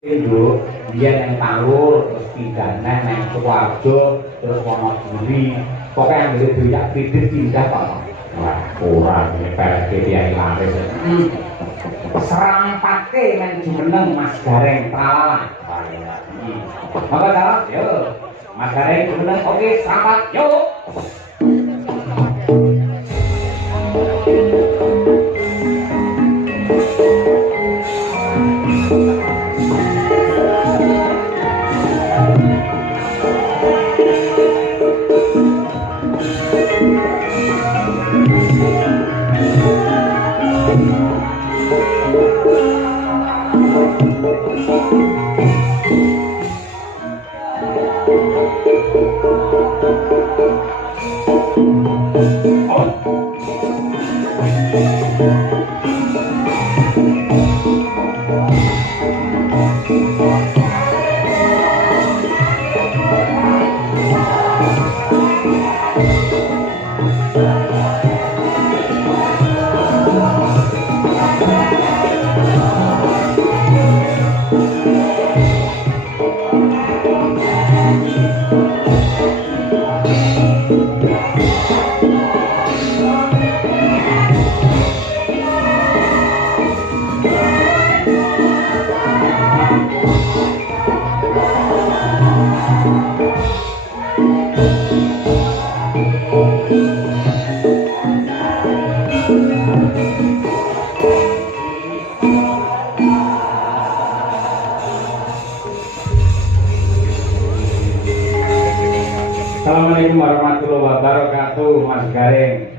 Indo dia yang Palur terus pindahnya yang Suwarjo terus Wonogiri pokoknya yang dari banyak kredit pindah kok wah kurang ini PSB dia laris serang pakai yang jumeneng Mas Gareng Pralala maka jawab yuk Mas Gareng jumeneng oke selamat yuk Assalamualaikum warahmatullahi wabarakatuh Mas Gareng.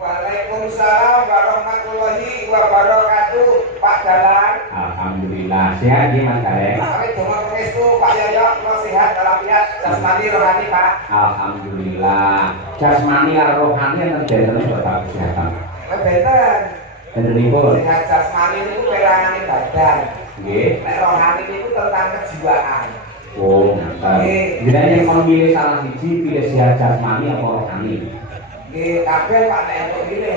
Waalaikumsalam warahmatullahi wabarakatuh Pak Dalang. Alhamdulillah sehat ya Mas Gareng. Kami cuma pengestu Pak Yoyo lo sehat walafiat jasmani rohani Pak. Alhamdulillah jasmani lan rohani yang terjadi dalam kesehatan. Benten. Beneripun. Sehat jasmani itu perangan badan. Nggih. Nek rohani itu tentang kejiwaan. Oh, mantap. Jadi yang memilih salah siji pilih sehat jasmani apa rohani? Nggih, kabeh Pak nek entuk pilih.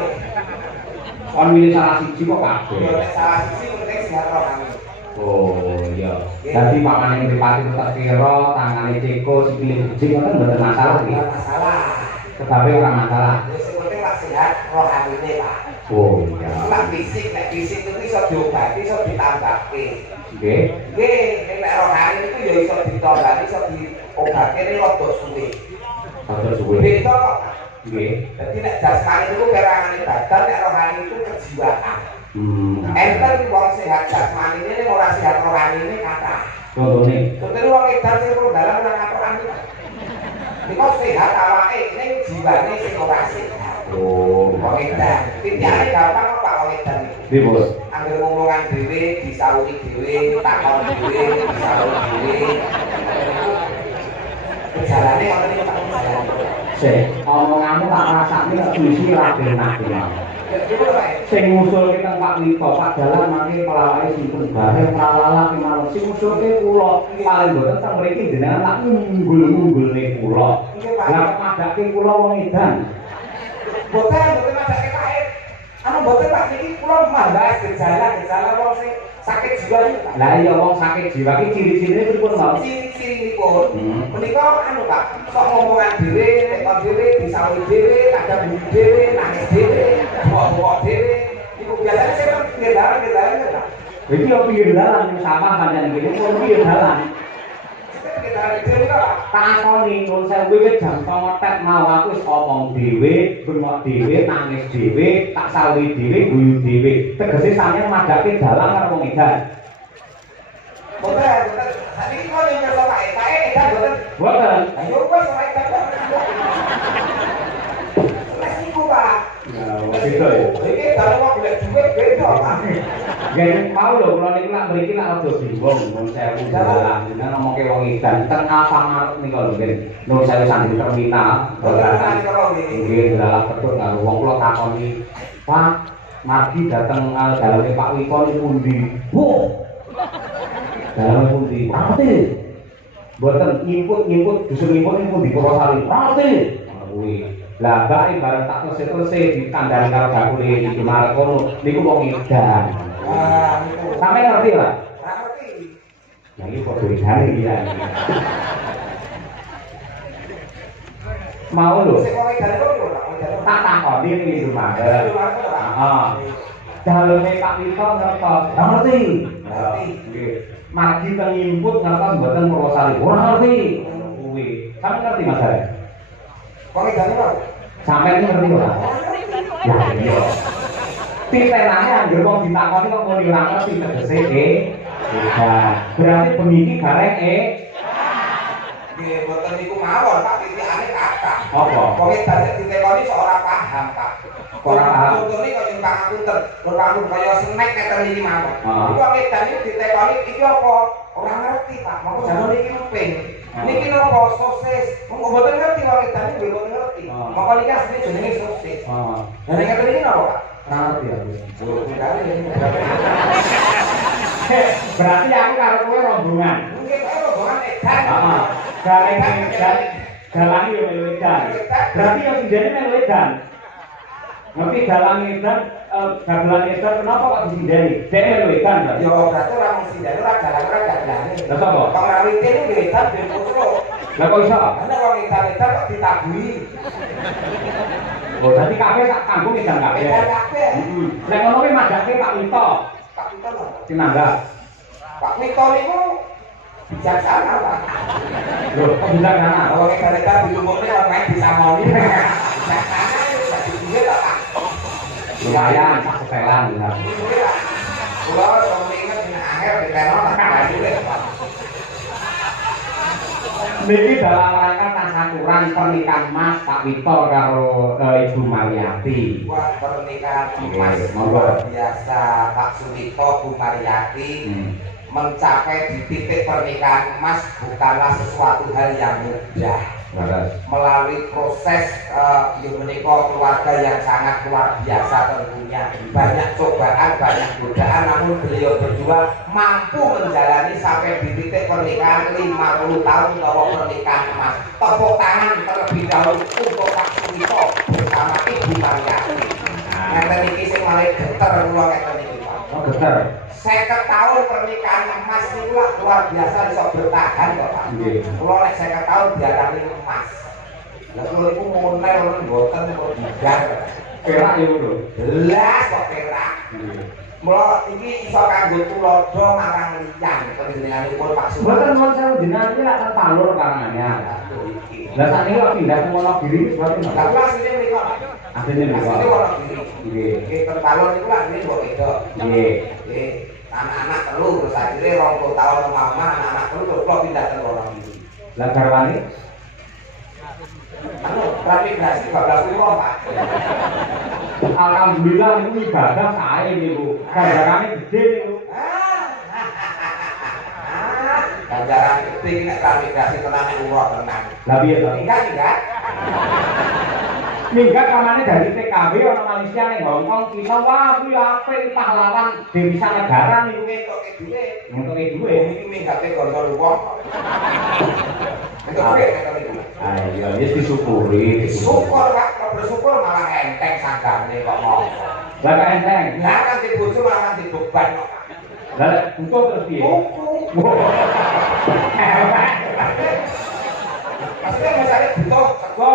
Kon milih salah siji kok kabeh. Nek salah siji penting sehat rohani. Oh iya. Jadi pakane mripate tetep kira, tangane ceko, sikile jejeg ngoten mboten masalah iki. Ora masalah. Sebabe ora masalah. Wis penting Pak sehat rohanine Pak. Oh iya. Nek fisik itu iso diobati, iso ditambahke. Nggih. Nggih, nek rohani itu ya iso ditambahke, iso diobati rada suwe. Rada suwe. Beda kok. Nggih. Jadi nek jasmani itu perangane badan, nek rohani itu kejiwaan. Enten wong sehat jasmani ini ora sehat rohani ini kata. Contone. Contohnya wong edan sing ora dalan ora katokan iki. Niku sehat awake ning jiwane sing ora sehat. Oh, Wong edan. Titiane gampang kok Pak wong edan iki. Nggih, Bos. Angger ngomongan dhewe, disauri dhewe, takon dhewe, disauri dhewe. Jalane ngoten iki Pak. Sik, omonganmu tak rasakne kok suwi ra benak ya. Sing ngusulke teng Pak Wito, Pak Dalang mangke pelawake sinten bareng pralala kemawon. Sing ngusulke kula paling mboten teng mriki jenengan tak unggul-unggulne kula. Lah padake kula wong edan. Boten madake kae. Anu boten Pak niki kula membahas gejala wong sing sakit jiwa iki. Lah iya wong sakit jiwa iki ciri-cirine pripun, Mas? Ciri-cirinipun menika anu Pak, sok ngomongan dhewe, tekon dhewe, disauri dhewe, kadang bunyi dhewe, nangis dhewe, bok-bok dhewe. Iku biasane sing pinggir dalan Pak. Iki yo pinggir dalan sing sama pancen iki pun pinggir dalan. Pinggir dalan dhewe Pak. Takoni nun sewu wis jam 09.00 tek mau aku wis omong dhewe, bengok dhewe, nangis dhewe, tak sauri dhewe, guyu dhewe. Tegese sampeyan madake dalan karo wong edan. Boten. Sakniki kok yen kersa kae edan boten. Boten. Ayo wis ora edan. Wis niku Pak. Ya, wis itu ya. Iki dalan kok golek dhuwit beda Pak. Nggih mau lho kula niki lak mriki lak rada bingung nun sewu dalan. Jenengan ngomongke wong edan teng Alfamart niku lho nggih. Nun sewu sanding terminal. Boten sani karo nggih. Nggih dalah petut karo wong kula takoni, "Pak, margi dateng dalane Pak Wiko niku pundi?" Wo. Dalane pundi? Ngerti. Mboten nyimput justru nyimput niku pundi Purwosari. Ngerti. Kuwi. Lah bae bareng tak selesai ditandani karo bakule iki marek kono niku wong edan. Wah, niku Sampe ngerti lah. Ngerti. Ya iki padha isane iki ya. Mau lho. Sing wong edan kok ora, Tak takoni iki Mas. Heeh. Daleme Pak Wito ngertos. Ora ngerti. Ngerti. Nggih. Margi teng input ngertos mboten Purwosari. Ora ngerti. Kuwi. Sampe ngerti Mas Are? Wong edan kok. Sampe ngerti ora? Ya iya. Pitenane anggere wong ditakoni kok muni ora ngerti tegese berarti bengi iki gareng Nggih, mboten niku mawon Pak, titikane kathah. apa? Wong edan nek ditekoni sok ora paham, Pak. Ora paham. Contone kaya nyung pangapunten, lho pangapunten kaya snack ngeten iki mawon. Ah. Iku wong edan iki ditekoni iki apa? Ora ngerti, Pak. Monggo jaman iki emping. Niki napa sosis? Monggo mboten ngerti wong edan iki mboten ngerti. Monggo niki asline jenenge sosis. Heeh. Lah nek ngeten iki napa, Pak? Ora ngerti aku. Heeh. Berarti aku karo kowe rombongan. Mungkin kaya rombongan edan. Heeh. Gareng dalan yo melu edan. Berarti yo sindene melu edan. Ngerti dalan edan, dalan edan kenapa kok disindeni? Dek melu edan berarti. Yo berarti ora mung sindane ora dalan ora dadane. Lah sapa? Wong rawite niku nggih edan ben putra. Lah kok iso? Ana wong edan-edan kok ditabuhi. Oh, dadi kabeh sak kampung edan kabeh. Edan kabeh. Heeh. Lah ngono kuwi madake Pak Wito. Pak Wito lho. Tinangga. Pak Wito niku bijaksana, Pak. Lho, kok bijaksana? Wong edan-edan dilumukne ora main disamoni. Bijaksana itu dadi piye to, Pak? Lumayan, sak setelan ya. Piye, Pak? Kula inget dina akhir diterno tak ditulis, Pak. Niki dalam rangka tasyakuran pernikahan Mas Pak Wito karo Ibu Mariati. Wah, pernikahan Mas Oke, luar biasa Pak Suwito Bu Mariati mencapai di titik pernikahan emas bukanlah sesuatu hal yang mudah. Melalui proses yang menikah keluarga yang sangat luar biasa tentunya, banyak cobaan, banyak godaan, namun beliau berdua mampu menjalani sampai di titik pernikahan 50 tahun bahwa pernikahan emas. Tepuk tangan terlebih dahulu untuk Pak Suwito bersama Ibu Mariati. Ngeten iki sing malah geter kula ngeten iki, Pak. Oh, geter. 50 tahun pernikahan emas niku luar biasa iso bertahan kok, Pak. Nggih. Kula nek 50 tahun diarani emas. Lah kula iku ngonel ora mboten kok digar. Perak ya lho. Jelas kok perak. Nggih. Mula iki iso kanggo tulodo marang liyan panjenenganipun Pak Suwito. Mboten nuwun sewu jenengan iki lak ten Palur karangane. Lah sakniki kok pindah ke Wonogiri wis berarti Lah nggak? kula asline mriko. Asline mriko. Asline Wonogiri. Nggih. Nggih ten Palur niku lak asline kok beda. Nggih. Nggih. Anak-anak telu terus akhirnya 20 tahun omah-omah anak-anak telu terus kula pindah ke Wonogiri. Lah garwane Anu, transmigrasi 12 kilo, Pak. alhamdulillah niku ibadah sae niku. Ganjarane gede niku. Ganjaran gede iki nek transmigrasi tenan umroh tenan. Lah piye to? Enggak. Minggat kamane dari TKW ana Malaysia ning Hongkong, Cina, wah kuwi apik pahlawan devisa negara niku. Ngentoke dhuwit. Ngentoke dhuwit. Iki minggate kanca wong. Entuk dhuwit nek niku. Ah iya, wis disyukuri. Syukur, Pak. Kalau bersyukur malah enteng sanggane kok mau. Lah kok enteng. Lah kan dibojo malah dibeban kok. Lah butuh terus piye? Maksudnya misalnya butuh sego,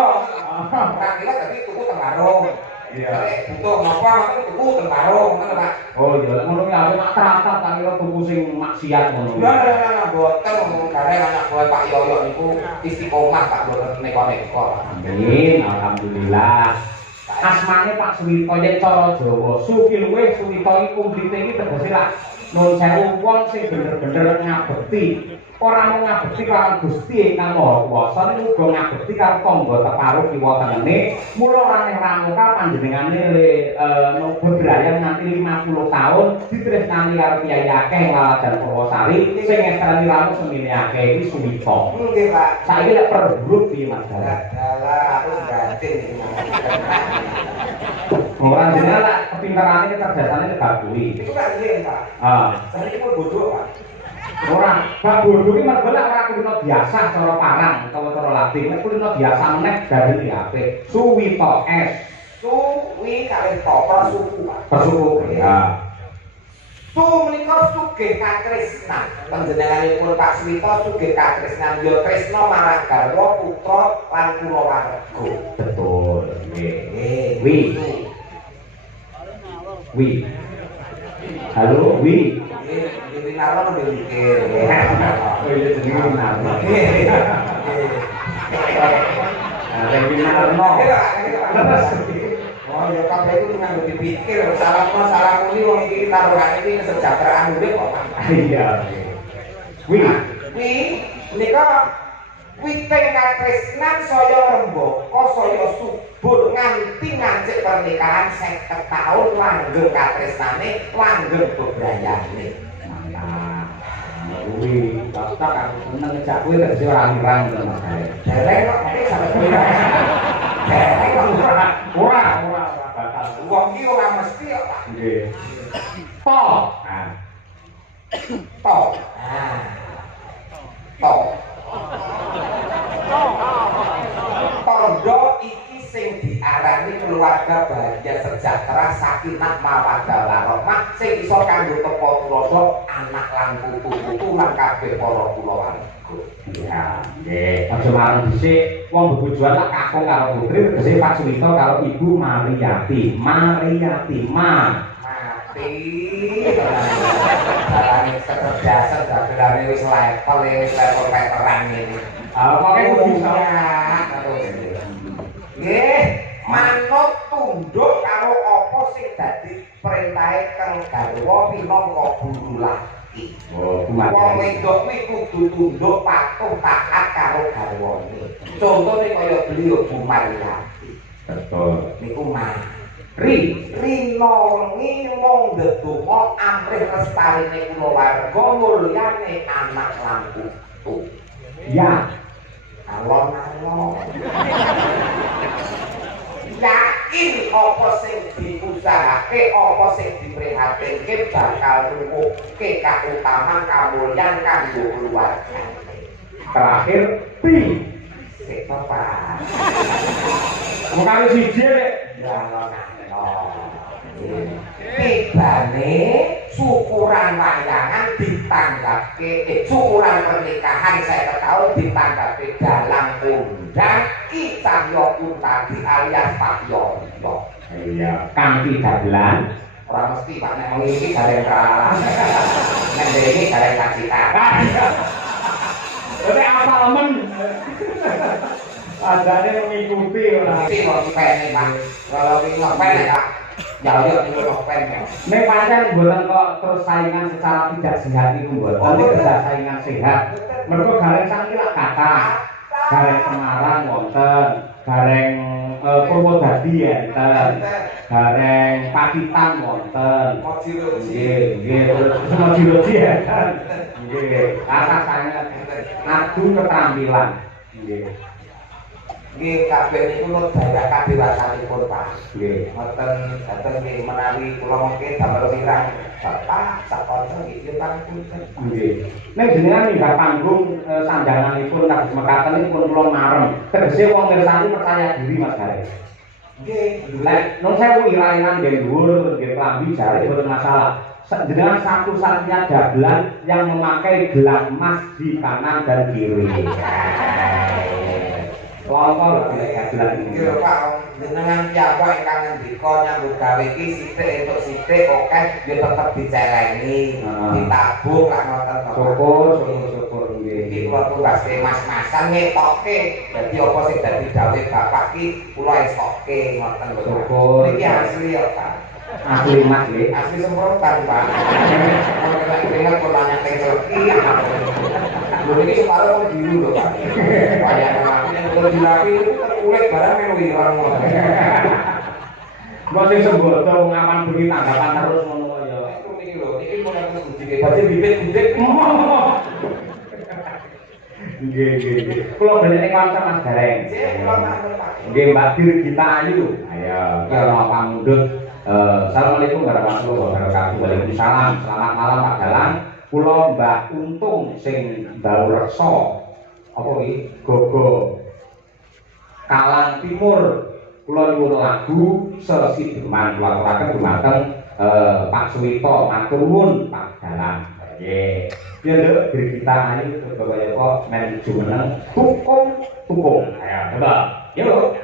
kira-kira tadi tuku teng warung. Iya. Butuh napa makane tuku teng warung, ngono Pak. Oh iya, ngono ki ape mak teratat tak kira tuku sing maksiat ngono. Lah boten karek anak buah Pak Yoyo niku istiqomah Pak boten neko-neko. Amin, alhamdulillah. Asmane Pak Suwito yen cara Jawa, Suki luwih Suwito iki kumplite iki tegese lak nun sewu wong sing bener-bener ngabekti. Ora mung ngabekti karo Gusti ingkang Maha Kuwasa, ning uga ngabekti karo tangga teparuh kiwa tengene. Mula ora ning Ramuka panjenengane bebrayan nganti 50 tahun ditresnani karo Kyai akeh Laladan Purwosari sing ngestrani ramu semene akeh iki Suwito. Nggih, Pak. Saiki lek perburuk piye Mas Dara? Dalah aku batin iki. Ora jenengan lek kepinterane kecerdasane lebih. Itu kan nggih, Pak. Saya iki mau bodoh, Pak. Ora, bab bodoh iki mergo lek ora kulino biasa cara parang utawa cara Latin, nek kulino biasa meneh dadi apik. Suwito S. Suwi kalih to, suku, Pak. Persuku. Ya. Su menika sugih katresnan. Panjenenganipun Pak Swita sugih katresnan ya tresna marang garwa putra lan kulawarga. Betul. Nggih. Wi. Halo, Wi. Ini naron udah mikir. Oh iya jenenge naron. Lagi naron. Oh ya kabeh itu nganggo dipikir salah muni wong iki taruhan iki kesejahteraan urip kok. Iya. Wi. Wi nika wite katresnan saya rembaka saya subur nganti ngancik pernikahan 50 tahun langgeng katresnane langgeng bebrayane. Mantap. Wi, tak aku seneng ngejak kowe gak ora ngerang to Mas. Dereng kok iki sampe kowe. Dereng kok Ora. wong iki ora mesti kok Pak. Nggih. Po. To. To. Tondo iki sing diarani keluarga bahagia sejahtera sakinah mawaddah warahmah sing iso kanggo tepa tulodo anak lan putu-putu lan kabeh para kulawarga. Iya, nggih. Aja marang dhisik wong bebojoan lak kakung karo putri tegese Pak Sulito karo Ibu Mariyati. Mariyati Mati. Dalane kecerdasan dagelane wis level veteran ini. Pokoke kudu bisa. Nggih, manut tunduk karo apa sing dadi perintahe kang garwa minangka guru laki. Oh, Wong wedok kuwi kudu tunduk patuh taat karo garwane. Contone kaya beliau Bu Mariyati. Betul. Niku Rino wengi mung ndedonga amrih lestarine kulawarga mulyane anak lan putu. Ya. Alon-alon. Yakin apa sing diusahake, apa sing diprihatinke bakal nuwuhke kautaman kamulyan kanggo keluarga. Terakhir pi. Sik Pak. Bukan siji rek. Ya alon-alon. Tibane syukuran wayangan ditanggapke syukuran pernikahan 50 tahun ditanggapke dalang kondang Ki Cahya Kuntadi alias Pak Yoyo. Iya, kanthi dagelan Ora mesti Pak nek wong iki gareng kalah. Nek iki gareng kacita. Tapi apal men. Adane mengikuti ora. Iki kok pene Pak. Kalau iki ngepene Pak. Ya yo iki ngepene. Nek pancen mboten kok terus saingan secara tidak sehat niku mboten. Nek tidak saingan sehat. Mergo gareng saniki lak kathah. Gareng Semarang wonten, gareng Purwodadi enten, gareng Pacitan wonten. Nggih, terus Mojiroji enten. Nggih, kathah sanget adu keterampilan. Nggih. Nggih kabeh niku nut daya kadewasanipun Pak. Nggih. Ngoten nggih menawi kula mengke damel wirang Bapak sakonco nggih pangapunten. Nggih. Nek jenengan ninggal panggung sandanganipun kados mekaten nipun kula marem. Tegese wong mirsani percaya diri Mas Gareng. Nggih, Lek nun sewu irainan nggih dhuwur nggih klambi jare boten masalah. Jenengan satu-satunya dagelan yang memakai gelang emas di kanan dan kiri. Loro dagelan ini. nggih Pak, jenengan piyambak ingkang ngendika nyambut gawe iki sithik entuk sithik akeh ya tetep dicelengi, ditabung lak ngoten to. Syukur nggih. Iki kula tugaske mas-masan ngetokke. Dadi apa sing dadi dawuh Bapak ki kula esokke ngoten lho. Syukur. Iki asli ya Pak. Asli Mas nggih. Asli semprotan Pak. Ora keringat kula nyateng seleki. Lho iki separuh kok biru lho Pak. Wayang nek kula dilapi kulit barang melu ireng ngoten. Mbok sing sembodo ngapan bengi tanggapan terus ngono kok ya. Niki lho, niki mulai bujike baca bibit-bibit. Nggih. Kula balik ning kanca Mas Gareng. Nggih Mbak Dirgita Ayu. Ayo, kula pamundhut. Assalamualaikum warahmatullahi wabarakatuh. Waalaikumsalam. Selamat malam Pak Dalang. Kula Mbak Untung sing Bau Reksa. Apa iki? Gogo Kalang Timur. Kula nyuwun lagu Sesideman kula aturaken dumateng Pak Suwito matur nuwun Pak Dalang. Nggih. Ya lho kita ayu kaya apa men jumeneng tukung. Ayo coba. Yo.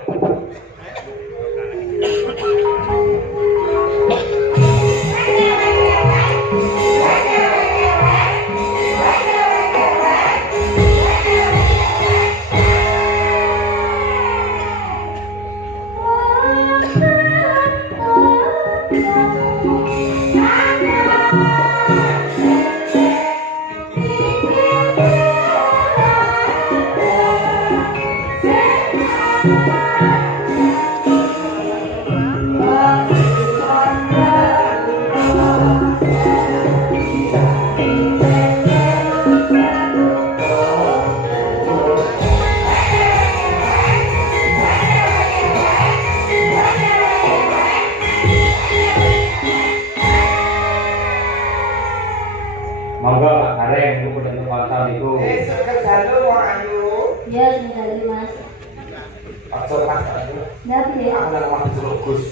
Monggo Pak Gareng niku penentu konten niku. Seger dalu wong ayu. Ya, sudah Mas. Ojo Mas ayu. Ya, piye? Aku nang omah diceluk Gus.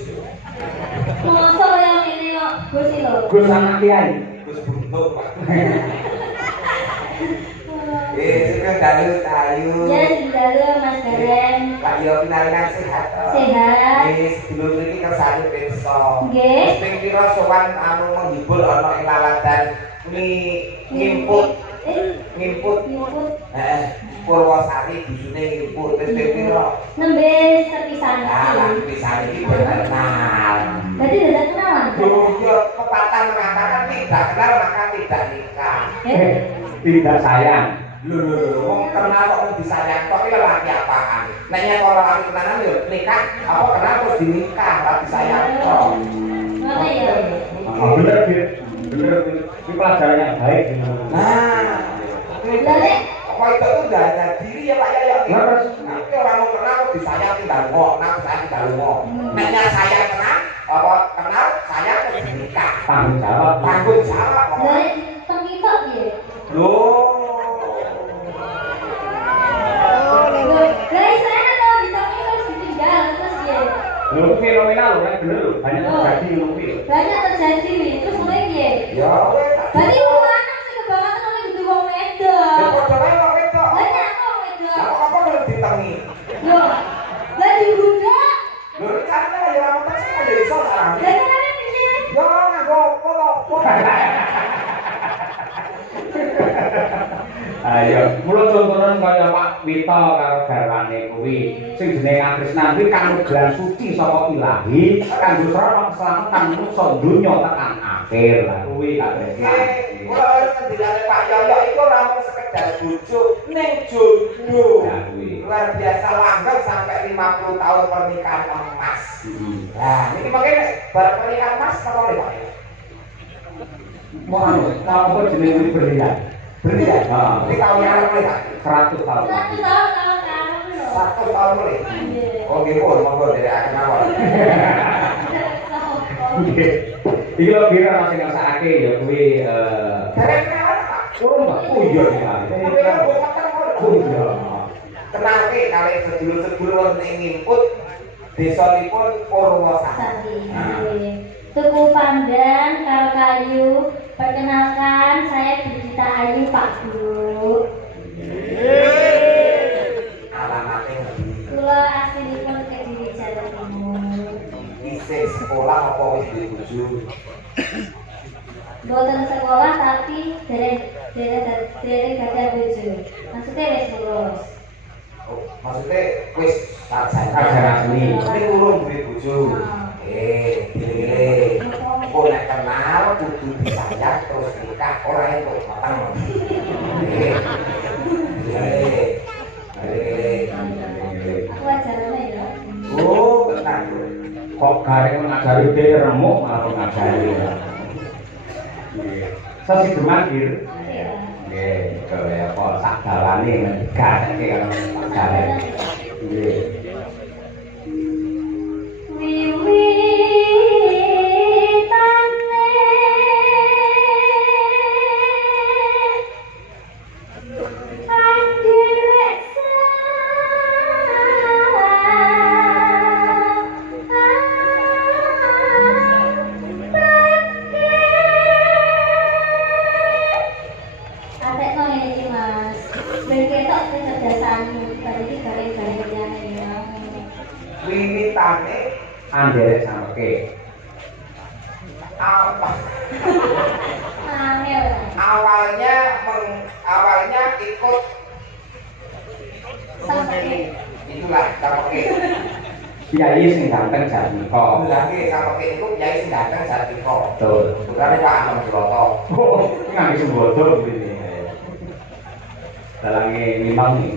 Mosok kaya ngene kok, Gus iki lho. Gus anak kiai. Gus Buntuk Pak. Seger dalu ayu. Ya, sudah Mas Gareng. Pak yo pinaringan sehat. Sehat. Dulur iki kersane pirsa. Nggih. Ping pira sowan anu menghibur ana ing laladan ngimput. Ngimput. Purwosari dusune ngimput wis ping pira? Nembe sepisan Lah iki. pisan iki kenal. Berarti udah kenalan. Yo pepatah mengatakan tidak kenal maka tidak nikah. Tidak sayang. Lho, wong kenal kok disayang tok iki lelaki apaan? Nek nyek ora lelaki tenanan yo nikah, apa kenal terus dinikah, ora disayang tok. Ngono ya. Bener gitu. Bener ini pelajaran yang baik. Nah, Lah nek apa itu tuh udah ada diri ya Pak ya ya. Terus Tapi orang mau kenal kok disayang tinggal ngomong, nah saya tinggal ngomong. Neknya saya kenal, apa kenal saya terus dinikah. tanggung jawab. Tanggung jawab. lah nek teng kita piye? Loh. Lah saya kalau ditemi terus ditinggal terus piye? Lho fenomena lho kan bener lho, banyak terjadi ngono kuwi lho. Banyak terjadi terus mulai piye? Ya wes. Berarti wong lanang sing kebangetan oleh kudu wong wedok. Ya padha wae kok wedok. Banyak kok wedok. Apa perlu ditengi? Yo. Lah dibuka. Lho iki carane ya ora mesti kan dari iso sarang. Lah carane piye? Yo nganggo foto. Ayo, mulo contohan kaya Pak Wito karo garwane kuwi. Sing jenenge Krisna kuwi kanugrahan suci saka Ilahi kanggo sarana keselamatan manusa donya tekan akhir. Lah kuwi Krisna. Kula harus ngendikane Pak Yoyo iku ora mung sekedar bojo ning jodoh. Lah kuwi. Luar biasa langgeng sampai 50 tahun pernikahan emas. Nah, ini makanya barang pernikahan emas apa nih Pak? Mau apa jenenge berlian? Berlian. Ah, Ini tahun yang mulai Pak? 100 tahun. 100 tahun lho. 100 tahun mulai. Oh gitu, monggo dari akhir awal. Nggih. Iki lho kira masih ngrasakake ya kuwi Dari kenalan Pak? kurang Pak. Oh iya ya. Tapi kan gue makan Oh iya. Kenal ke kali sedulur-sedulur wonten ing Ngimput desanipun Purwosari. Tuku Pandan karo kayu. Perkenalkan saya Brigita Ayu Pak Guru. Alamatnya ngendi? Kula aslinipun Kediri Jawa Timur. Isih sekolah apa wis duwe bojo? Boten sekolah tapi dereng gadah bojo. Maksudnya wis lulus. Oh, maksudnya wis Sarjana seni. Tapi urung duwe bojo. Gile-gile. Kok nek kenal kudu disayang terus nikah ora entuk mateng. Gile. Aku ajarane ya. Oh, tenang. Kok gareng ngajari dhewe remuk malah ngajari. Nggih. Sasi gemagir. Nggih, kaya apa sak dalane ngegasake karo Pak Gareng. Nggih. Wiwitanne awalnya Anderek sampe. apa Angel. awalnya ikut Sampai itulah sampai Kiai sing ganteng Jatmiko. lagi sampai itu kiai sing datang saat itu Betul. bukan Pak Anom Broto Oh, ngangge sembodo ini. Dalange limbang nih.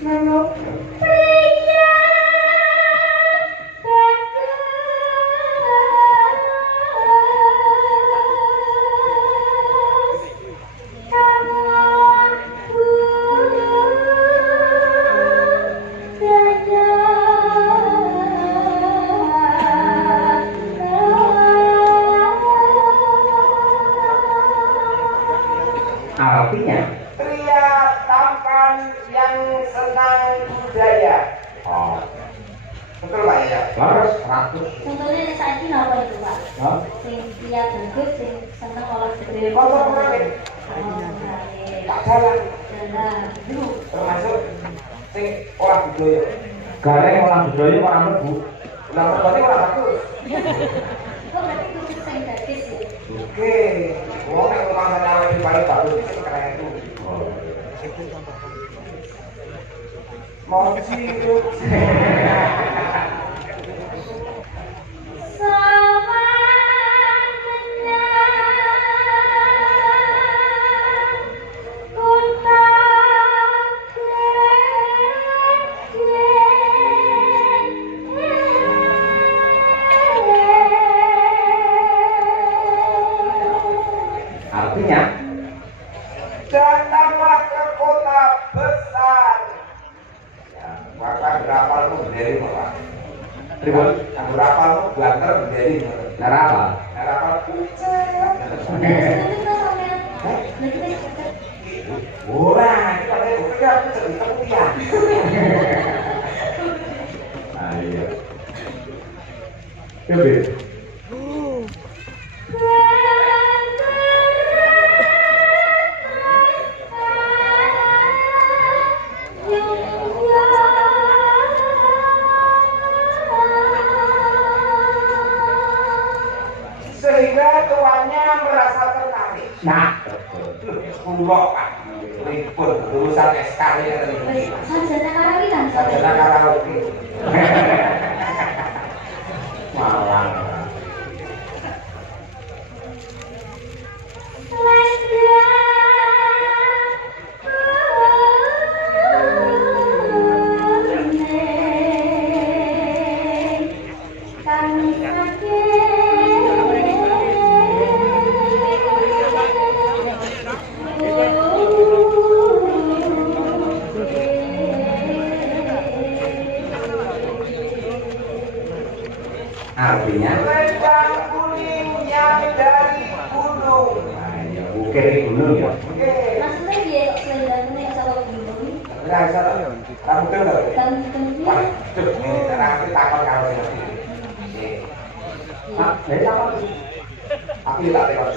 Menuk pria Artinya, pria tampan yang senang budaya oh, betul Pak ya laras 100. Contohnya saat ini apa itu Pak? Hah? Sing dia bagus, sing seneng orang gede. Kontrol kemarin tak jalan termasuk sing orang budaya Gareng orang budaya orang mlebu. ulang tahunnya orang bagus Kok berarti khusus sing gadis ya? oke wong nek rumah nyawa di paling bagus itu keren itu mau cium Artinya, datanglah ke kota besar ya maka berapa lu berdiri Pak ribut. berapa lu banter berdiri Cara apa? berapa Ora, iki pakai buku kan cerita putihan. Ah iya. Coba. Sehingga tuannya merasa tertarik. Nah, Kulo Pak, ribut urusan SK ya tadi. Sarjana karawi kan? Sarjana karaoke. malang. Artinya, Lendang kuning yang dari gunung. nah, ya bukit di gunung ya. Oke. Maksudnya dia kok selendangnya yang sama gunung? Rasa kamu dengar. Dan tentunya Waduh, ini nanti takon kalau ini. Nah, dari apa? Aku tak tekon.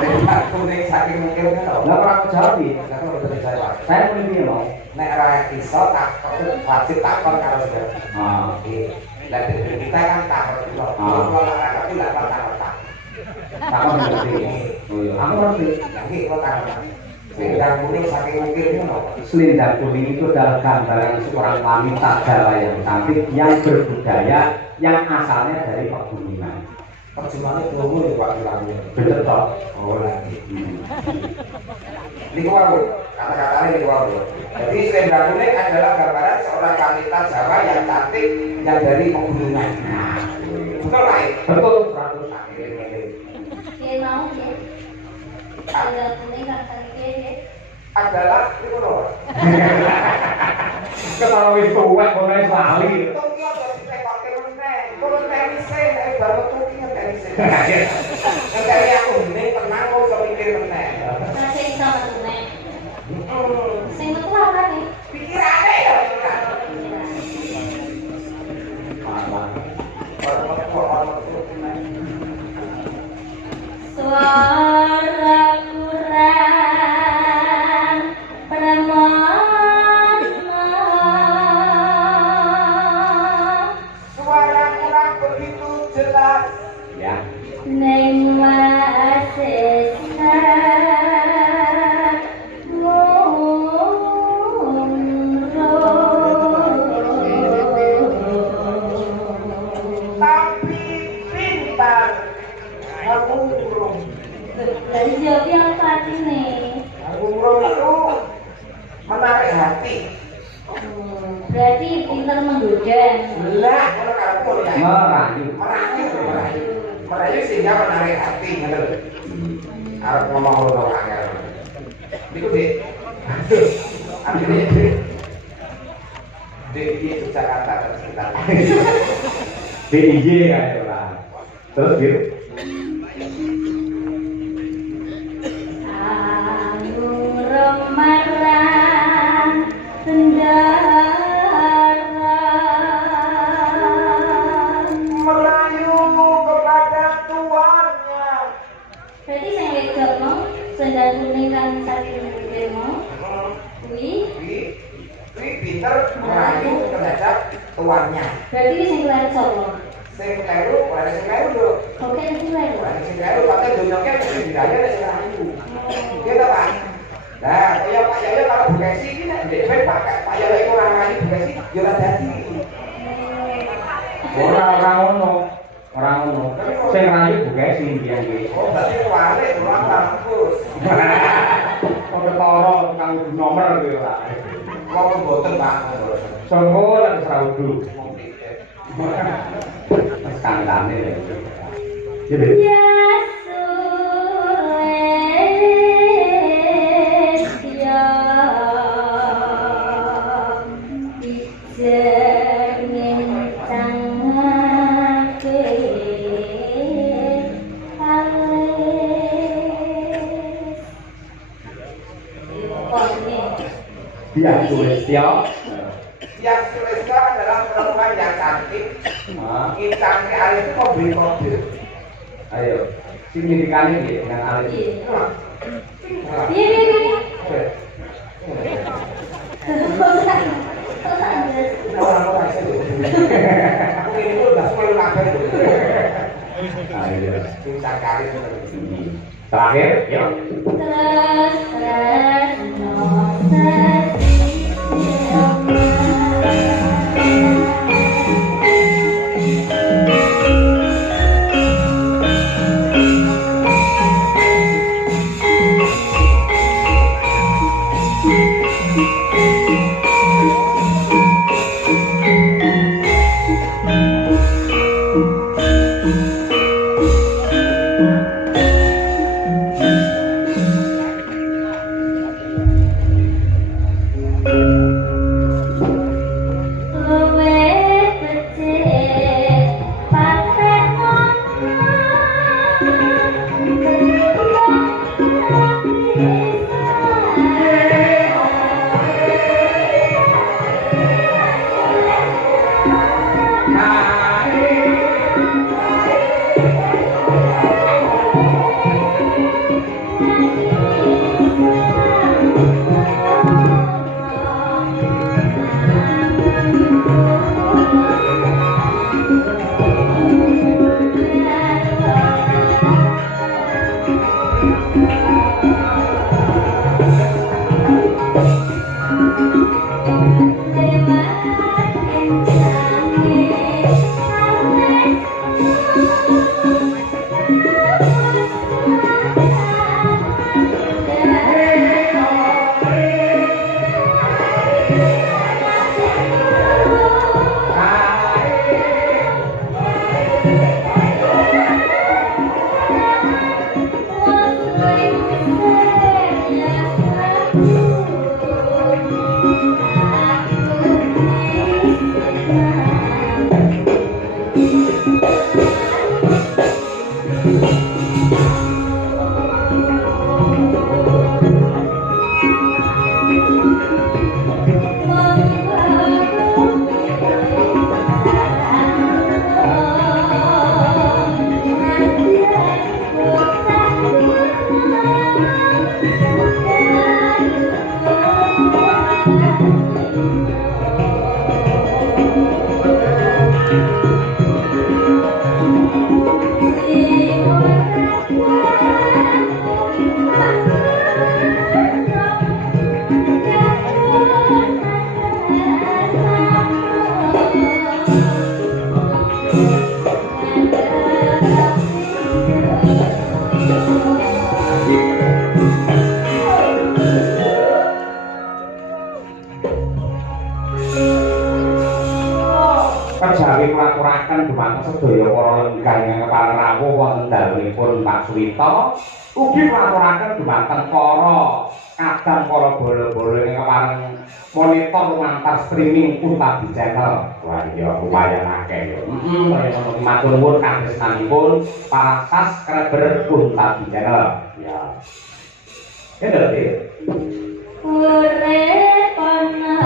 Lendang kuning saking mungkin kan. Nggak pernah kejawab nih. Aku udah saya. Saya peneliti loh. Nek ora iso takon wajib takon karo saudara. Ah, Lah kita kan takon dulu. Kalau ora tapi enggak takon tak. aku ngerti. Oh iya, aku ngerti. Nanti kalau takon. Lendang kuning saking mungkin ngono. Selendang kuning itu adalah gambaran seorang wanita Jawa yang cantik, yang berbudaya, yang asalnya dari pegunungan. Perjuangannya dulu ya Pak bilangnya. Betul toh? Oh lagi. Ini aku kata-katanya ini aku. Jadi selendang kuning adalah gambaran seorang wanita Jawa yang cantik yang dari pegunungan. Nah, betul Pak. Betul. 100 akhirnya. dia mau ya. Selendang kuning kan dia ya. Adalah itu loh. Ketahui tuwek mulai lali. Tokyo jadi pakai meneh. Kalau tenisnya baru Tokyo tenisnya. Dari aku ini tenang kok bisa mikir meneh. Masih bisa meneh. Sing betul apa nih? Pikirannya ya. Suara kurang permohonan Dari jawab yang tadi nih. Umroh itu menarik hati. Berarti pintar menggoda. Lah, kalau kamu ya. Merayu. Merayu sehingga menarik hati, gitu. Harus ngomong lo angel. Itu deh. Akhirnya di Jakarta terus kita. DIY kayak lah. Terus gitu. Marah sendara merayu kepada tuannya. berarti saya wedok mau sendal kuning kan saking gede mau kuwi Pinter merayu terhadap tuannya. berarti ini sing kelar sapa Sing kleru, ora sing kleru lho. oke iki wae Ora sing kleru, pakai dunyake sing didaya nek sing rayu. Iya ta, Pak? Nah, kaya Pak Yaya kalau Bekasi iki nek ndek Pak Yaya iku ora rayu Bekasi, ya ora dadi. Ora ngono. Ora ngono. Sing rayu Bekasi mbiyen iki. Oh, berarti wale ora bagus. Kok ketara tukang nomor kuwi ora. Kok mboten, Pak? Songko lan Saudu. Mas kandane lho. Jadi ya sules ya dijengin cangake dia Sulistyo. Yang Sulistyo adalah perempuan yang cantik. Intangnya Alif itu mau beli mobil. Ayo, signifikannya gitu dengan Alif. Iya. Orang-orang itu. Aku ini tuh udah semua lumayan tuh. Ayo. Bisa kali. Terakhir, yuk. Terus Thank you. ngaturaken dumateng sedaya para lenggang ingkang kepareng rawuh wonten dalemipun Pak Suwito. Ugi ngaturaken dumateng para kadang para bola-bola ingkang kepareng monitor lumantar streaming Untabi Channel. Wah iya lumayan akeh ya. Matur nuwun kagesanipun para subscriber Untabi Channel. Ya. Kendel iki. Urip ana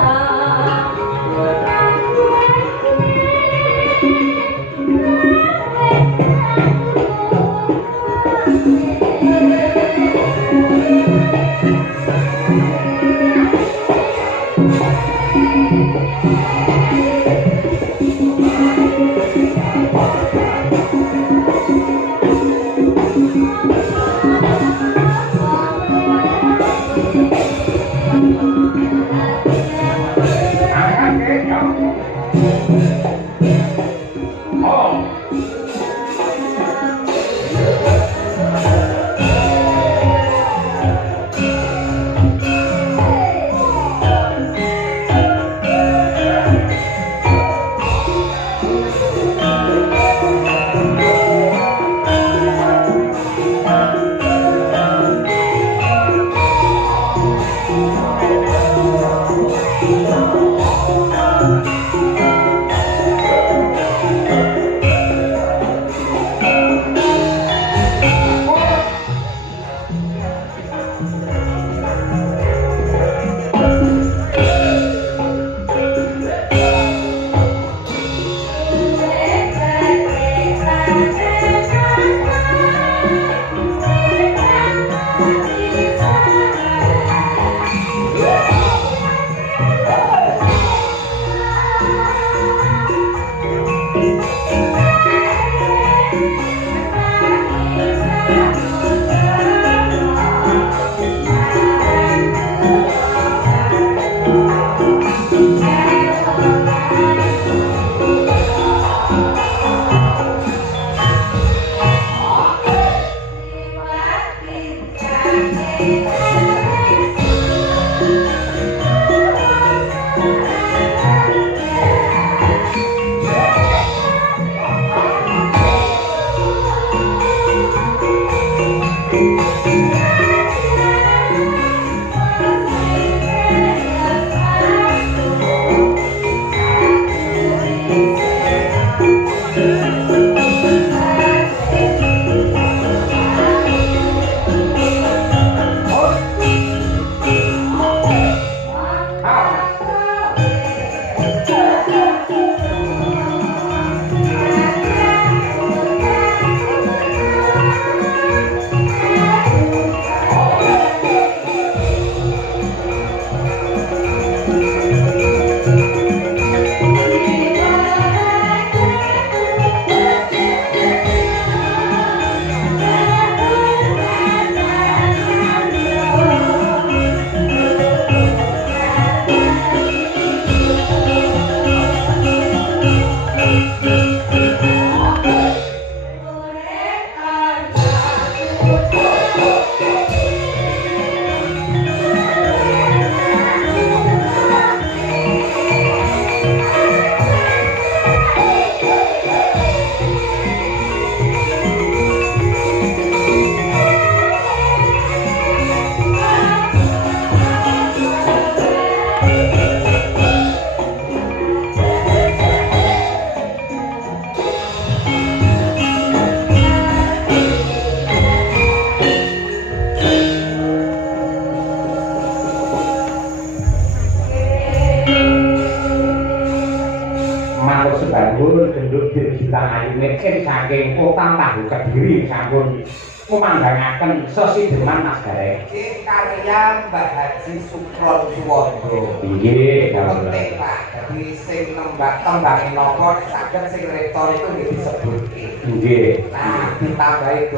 sebangun gendut dirgitan ayune saking kota Tahu Kediri sampun kumandhangaken sesideman Mas Gareng. Iki karya Mbak Haji Sukron Suwondo. Nggih, penting Pak. Jadi sing tembang napa saged sing rektor itu nggih disebutke. Nggih. Nah, ditambahi